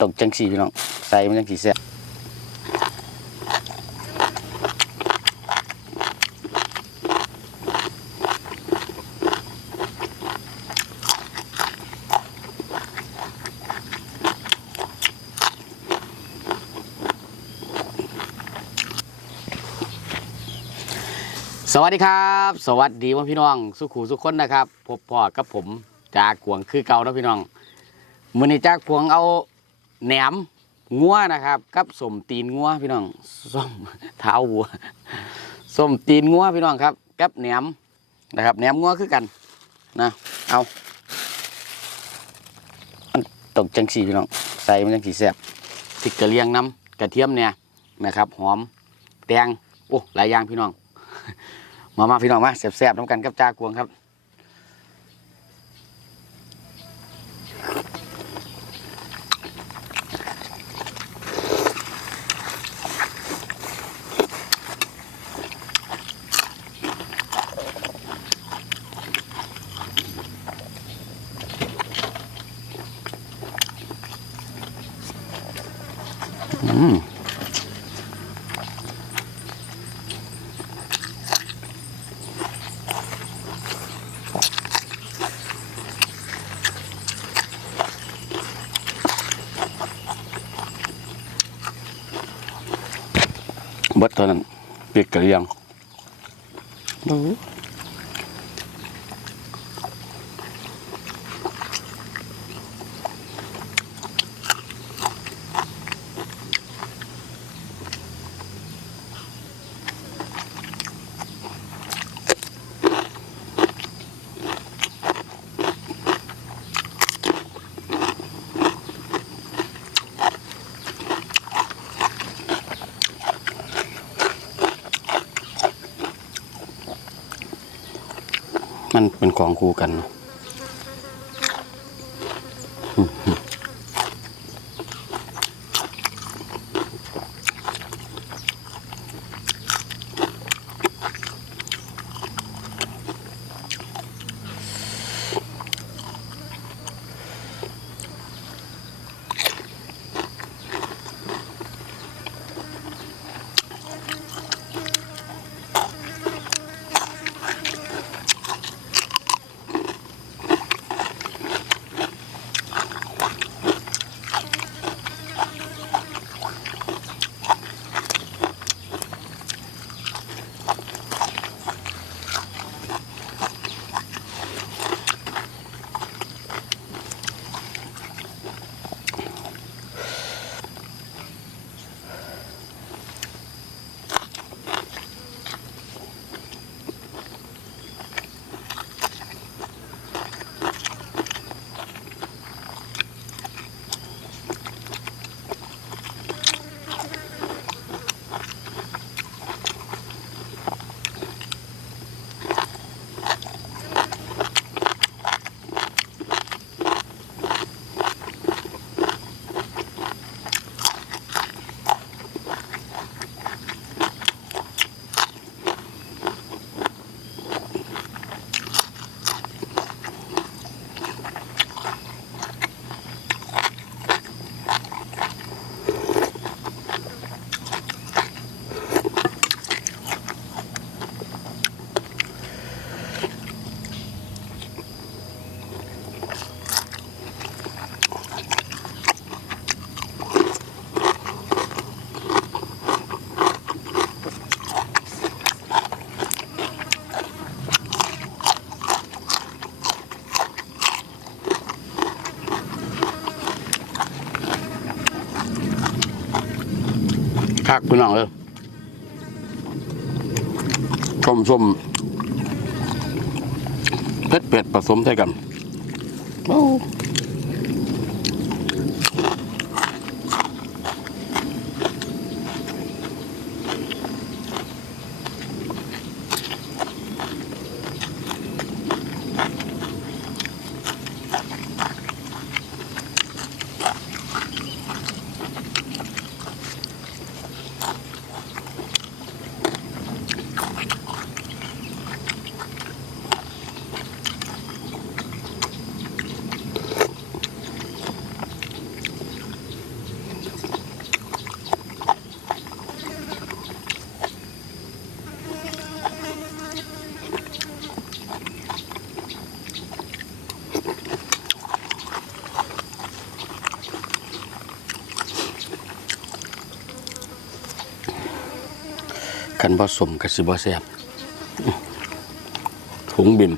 ตกจังสีพี่น้องใส่มันจังสีแซ่บสวัสดีครับ สวัสดีพ่อพี่น้องสุขูสุขคนนะครับพบพ่อกับผมจากกวงคือเก่านะพี่น้องมือนี้จากกวงเอา แหนมงัวนะครับกับสมตีนงัวพี่น้องส้มเท้าวัวส้มตีนงัวพี่น้องครับกับแหนมนะครับแหนมงัวคือกันนะเอาตกจังสีพี่น้องใส่มันจังสีแซบพริกกระเลียงน้ำกระเทียมเนี่ยนะครับหอมแตงโอ้หลายอย่างพี่น้อง มามาพี่น้องมาแซ่บๆน้ำกันกับจากวงครับ บดตัวนั้นเปียกกระเลียงดู มันเป็นของคู่กันเนาะ คักพี่น้องเลยส้มส้มเผ็ดเผ็ดผสมใส่กันโอ้ กันผสมกับสิบ่แซ่บถุงบิน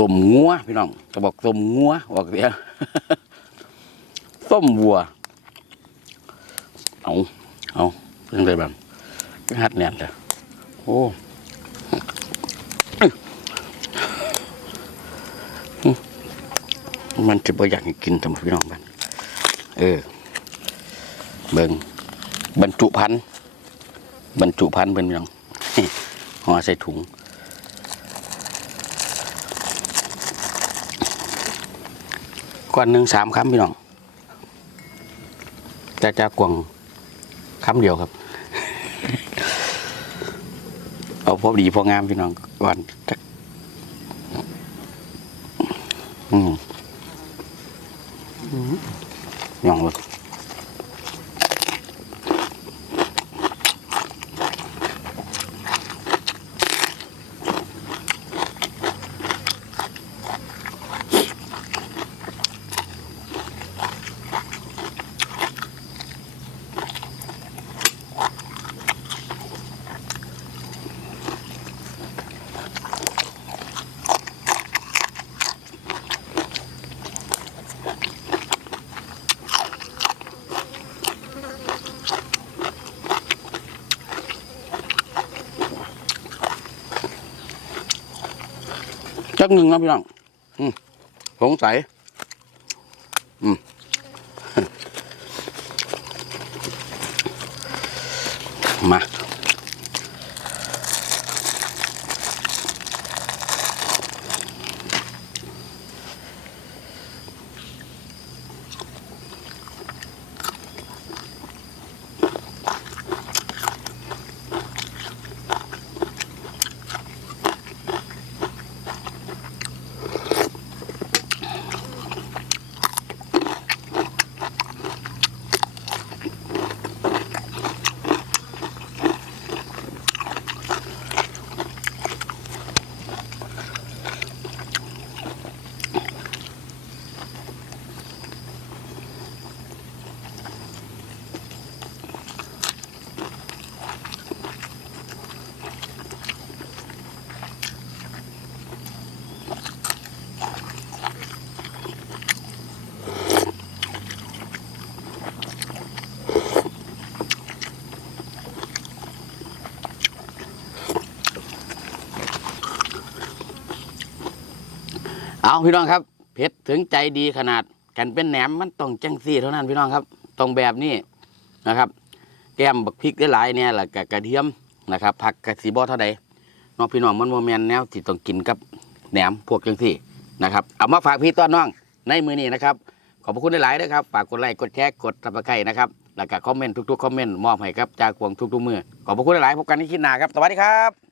สมงัวพี่น้องจะบอกสมงัวบอกเดียวส้มวัว เอาเอาเรื่องอะไรบ้างหัดแน่นเลยโอ้อื้อมันจะบ่อยากกินทำพี่น้องบ้านเออ เบิงบรรจุพันธุ์บรรจุพันธุ์เป็นพี่น้องห่อใส่ถุง ก้อนหนึ่งสามคำพี่น้องจะจะกวงคำเดียวครับ เอาพอดีพองามพี่น้องก่อนอืมอืมยองเลย จักหนึ่งนะพี่น้องสงสัยมา เอาพี่น้องครับเพชรถึงใจดีขนาดกันเป็นแหนมมันต้องจังซี่เท่านั้นพี่น้องครับต้องแบบนี้นะครับ แก้มบักพริกได้หลายเนี่ยแหละกับกระเทียมนะครับผักกระสีบอเท่าใดน้องพี่น้องมันโมแมนแนวที่ต้องกินกับแหนมพวกจังซี่นะครับเอามาฝากพี่ต้อนน้องในมือนี้นะครับ ขอบพระคุณหลายๆนะครับฝากกดไลค์กดแชร์กดซับสไครต์นะครับแล้วก็คอมเมนต์ทุกๆคอมเมนต์มอบให้ครับจากกวงทุกๆมือขอบพระคุณหลายๆพบกันที่คลิปหน้าครับสวัสดีครับ